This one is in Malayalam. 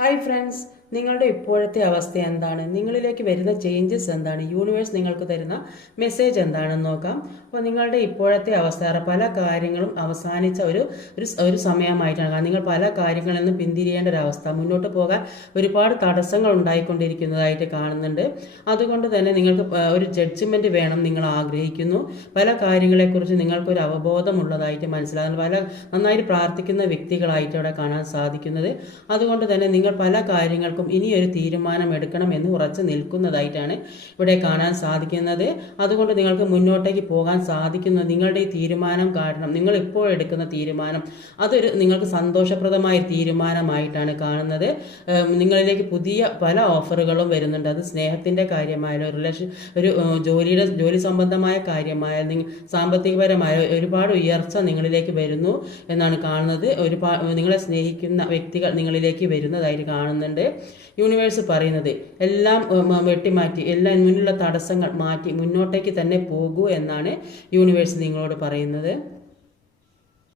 ഹായ് ഫ്രണ്ട്സ്, നിങ്ങളുടെ ഇപ്പോഴത്തെ അവസ്ഥ എന്താണ്? നിങ്ങളിലേക്ക് വരുന്ന ചേഞ്ചസ് എന്താണ്? യൂണിവേഴ്സ് നിങ്ങൾക്ക് തരുന്ന മെസ്സേജ് എന്താണെന്ന് നോക്കാം. അപ്പോൾ നിങ്ങളുടെ ഇപ്പോഴത്തെ അവസ്ഥ പല കാര്യങ്ങളും അവസാനിച്ച ഒരു സമയമായിട്ടാണ്. കാരണം നിങ്ങൾ പല കാര്യങ്ങളിൽ നിന്ന് പിന്തിരിയേണ്ട ഒരു അവസ്ഥ, മുന്നോട്ട് പോകാൻ ഒരുപാട് തടസ്സങ്ങൾ ഉണ്ടായിക്കൊണ്ടിരിക്കുന്നതായിട്ട് കാണുന്നുണ്ട്. അതുകൊണ്ട് തന്നെ നിങ്ങൾക്ക് ഒരു ജഡ്ജ്മെന്റ് വേണം നിങ്ങൾ ആഗ്രഹിക്കുന്നു. പല കാര്യങ്ങളെക്കുറിച്ച് നിങ്ങൾക്കൊരു അവബോധമുള്ളതായിട്ട് മനസ്സിലാകുന്നു. നന്നായിട്ട് പ്രാർത്ഥിക്കുന്ന വ്യക്തികളായിട്ട് ഇവിടെ കാണാൻ സാധിക്കുന്നത്. അതുകൊണ്ട് തന്നെ നിങ്ങൾ പല കാര്യങ്ങൾക്കും ഇനിയൊരു തീരുമാനം എടുക്കണം എന്ന് ഉറച്ചു നിൽക്കുന്നതായിട്ടാണ് ഇവിടെ കാണാൻ സാധിക്കുന്നത്. അതുകൊണ്ട് നിങ്ങൾക്ക് മുന്നോട്ടേക്ക് പോകാൻ സാധിക്കുന്നു. നിങ്ങളുടെ ഈ തീരുമാനം കാരണം, നിങ്ങൾ ഇപ്പോൾ എടുക്കുന്ന തീരുമാനം നിങ്ങൾക്ക് സന്തോഷപ്രദമായ തീരുമാനമായിട്ടാണ് കാണുന്നത്. നിങ്ങളിലേക്ക് പുതിയ പല ഓഫറുകളും വരുന്നുണ്ട്. അത് സ്നേഹത്തിന്റെ കാര്യമായാലും ഒരു ജോലി സംബന്ധമായ കാര്യമായാലും സാമ്പത്തികപരമായ ഒരുപാട് ഉയർച്ച നിങ്ങളിലേക്ക് വരുന്നു എന്നാണ് കാണുന്നത്. നിങ്ങളെ സ്നേഹിക്കുന്ന വ്യക്തികൾ നിങ്ങളിലേക്ക് വരുന്നതായിട്ട് കാണുന്നുണ്ട്. യൂണിവേഴ്സ് പറയുന്നത് എല്ലാം വെട്ടിമാറ്റി, എല്ലാം മുന്നിലുള്ള തടസ്സങ്ങൾ മാറ്റി മുന്നോട്ടേക്ക് തന്നെ പോകൂ എന്നാണ് യൂണിവേഴ്സ് നിങ്ങളോട് പറയുന്നത്.